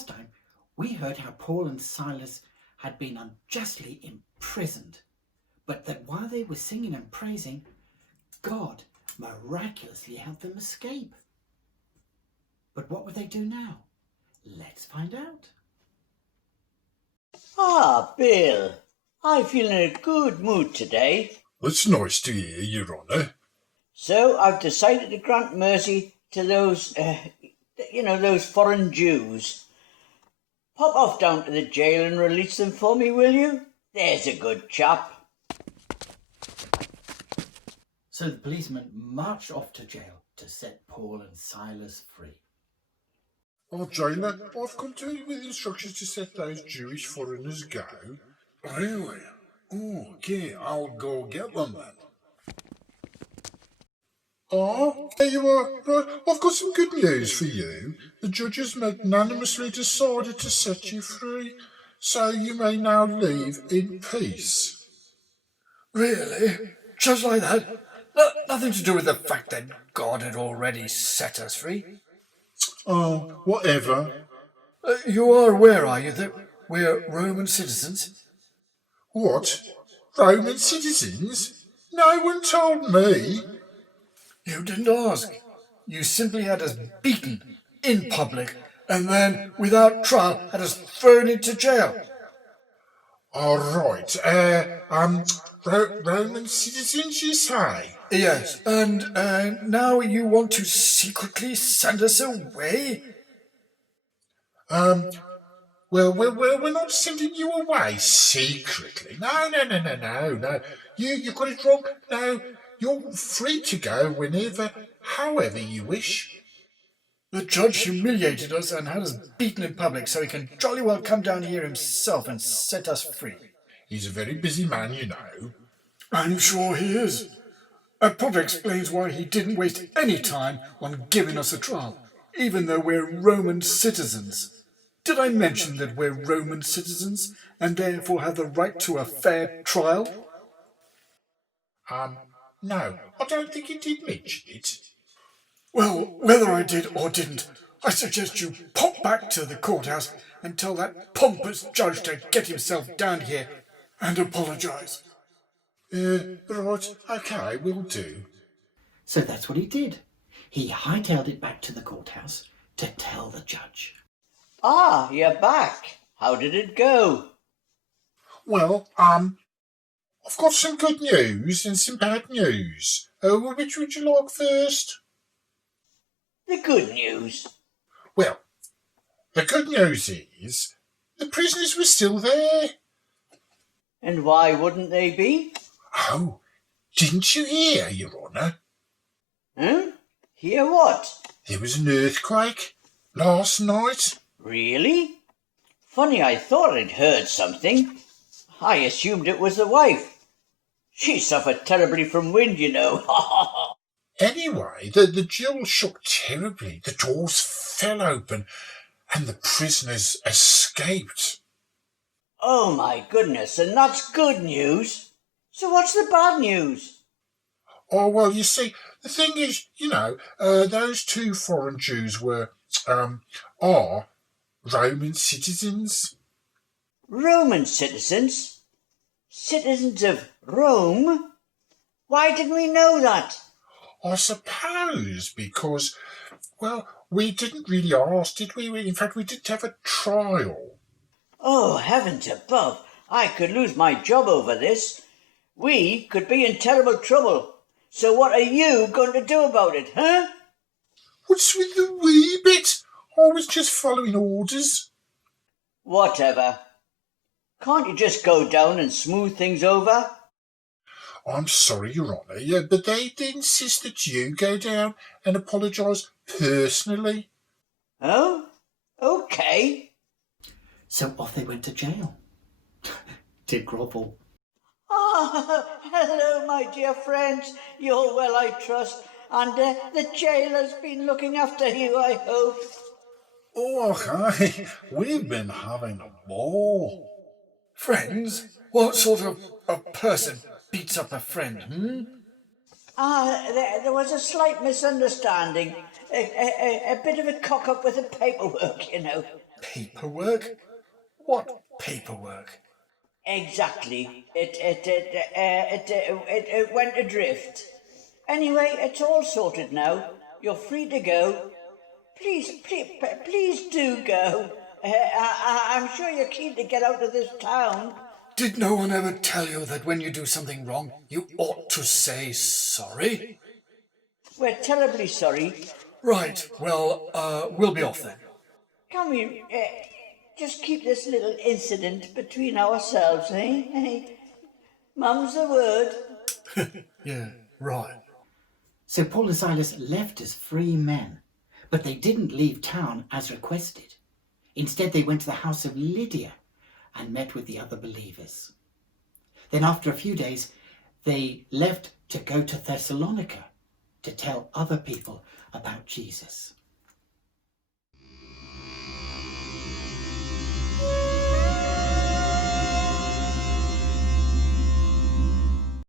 last time, we heard how Paul and Silas had been unjustly imprisoned, but that while they were singing and praising, God miraculously helped them escape. But what would they do now? Let's find out. Ah, Bill, I feel in a good mood today. That's nice to hear, Your Honour. So I've decided to grant mercy to those, those foreign Jews. Pop off down to the jail and release them for me, will you? There's a good chap. So the policeman marched off to jail to set Paul and Silas free. Oh, jailer, I've come to you with instructions to set those Jewish foreigners go. Really? Oh, okay, I'll go get them then. Oh, there you are. Right, I've got some good news for you. The judges magnanimously decided to set you free, so you may now leave in peace. Really? Just like that? Nothing to do with the fact that God had already set us free? Oh, whatever. You are aware, are you, that we're Roman citizens? What? Roman citizens? No one told me. You didn't ask. You simply had us beaten in public and then, without trial, had us thrown into jail. All right. Roman citizens, you say? Yes, and now you want to secretly send us away? Well, we're not sending you away secretly. No. You got it wrong. No, you're free to go whenever, however you wish. The judge humiliated us and had us beaten in public, so he can jolly well come down here himself and set us free. He's a very busy man, you know. I'm sure he is. That probably explains why he didn't waste any time on giving us a trial, even though we're Roman citizens. Did I mention that we're Roman citizens and therefore have the right to a fair trial? No, I don't think you did mention it. Well, whether I did or didn't, I suggest you pop back to the courthouse and tell that pompous judge to get himself down here and apologise. Right, okay, will do. So that's what he did. He hightailed it back to the courthouse to tell the judge. Ah, you're back. How did it go? Well, I've got some good news and some bad news. Which would you like first? The good news. Well, the good news is the prisoners were still there. And why wouldn't they be? Oh, didn't you hear, Your Honour? Huh? Hear what? There was an earthquake last night. Really? Funny, I thought I'd heard something. I assumed it was the wife. She suffered terribly from wind, you know. Anyway, the jail shook terribly. The doors fell open and the prisoners escaped. Oh, my goodness, and that's good news. So what's the bad news? Oh, well, you see, the thing is, those two foreign Jews are Roman citizens. Roman citizens? Citizens of Rome? Why didn't we know that? I suppose because, well, we didn't really ask, did we? In fact, we didn't have a trial. Oh, heavens above, I could lose my job over this. We could be in terrible trouble. So what are you going to do about it, huh? What's with the wee bit? I was just following orders. Whatever. Can't you just go down and smooth things over? I'm sorry, Your Honour, but they insist that you go down and apologise personally. Oh? OK. So off they went to jail. To grovel. Ah, hello, my dear friends. You're well, I trust. And the jailer's been looking after you, I hope. Oh, hi. We've been having a ball. Friends? What sort of a person beats up a friend, There was a slight misunderstanding. A bit of a cock-up with the paperwork, you know. Paperwork? What paperwork? Exactly. It went adrift. Anyway, it's all sorted now. You're free to go. Please do go. I'm sure you're keen to get out of this town. Did no one ever tell you that when you do something wrong, you ought to say sorry? We're terribly sorry. Right, well, we'll be off then. Can we just keep this little incident between ourselves, eh? Mum's the word. Yeah, right. So Paul and Silas left as free men, but they didn't leave town as requested. Instead, they went to the house of Lydia and met with the other believers. Then after a few days, they left to go to Thessalonica to tell other people about Jesus.